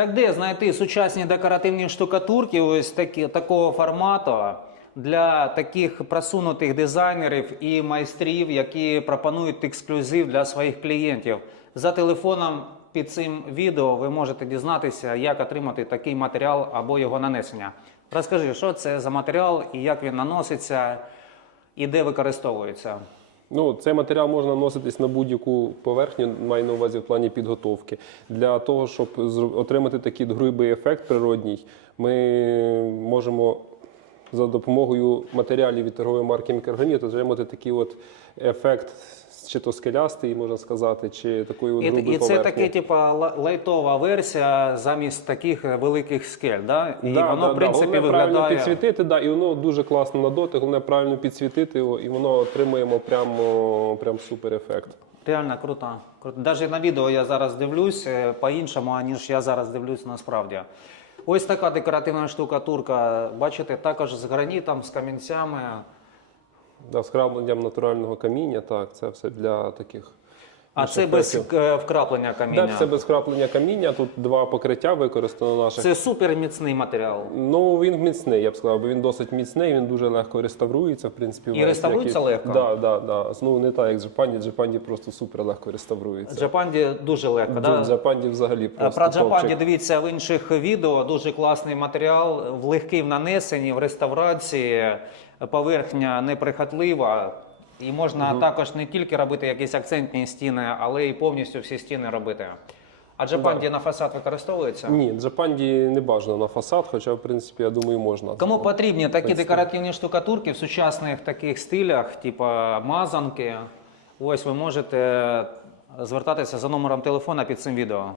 Так де знайти сучасні декоративні штукатурки ось такі, такого формату для таких просунутих дизайнерів і майстрів, які пропонують ексклюзив для своїх клієнтів? За телефоном під цим відео ви можете дізнатися, як отримати такий матеріал або його нанесення. Розкажи, що це за матеріал і як він наноситься, і де використовується. Ну, цей матеріал можна наноситись на будь-яку поверхню, маю на увазі в плані підготовки. Для того, щоб отримати такий грубий ефект природній, ми можемо за допомогою матеріалів від торгової марки мікроорганізм отримати такий от ефект, чи то скелястий, можна сказати, чи такої от І, грубої і це поверхні. таке, типа, лайтова версія замість таких е, великих скель, да? І Да, воно, да, в принципі, да. Головне правильно підсвітити, да, і воно дуже класно на дотик, головне правильно підсвітити його, і воно отримуємо прямо, прям супер ефект. Реально круто. круто. Навіть на відео я зараз дивлюсь е, по-іншому, аніж я зараз дивлюсь насправді. Ось така декоративна штукатурка. Бачите, також з гранітом, з камінцями. Да, з крабленням натурального каміння, так, це все для таких. А це без е, вкраплення каміння. все без краплення каміння. Тут два покриття використано наших. Це супер міцний матеріал. Ну він міцний, я б сказав, бо він досить міцний, він дуже легко реставрується, в принципі. І весь, реставрується як легко? Да, да, да. Ну не так, як Джапанді. Джапанді просто супер легко реставрується. Джапанді дуже легко. Да? Джапанді взагалі Е, просто Про Джапанді топчик. дивіться в інших відео. Дуже класний матеріал, в легкий в нанесенні, в реставрації. Поверхня неприхотлива. І можна також не тільки робити якісь акцентні стіни, але і повністю всі стіни робити. А Джапанді на фасад використовується? Ні, Джапанді не бажано на фасад, хоча, в принципі, я думаю, можна. Кому потрібні такі декоративні штукатурки в сучасних таких стилях, типу мазанки, ось ви можете звертатися за номером телефона під цим відео.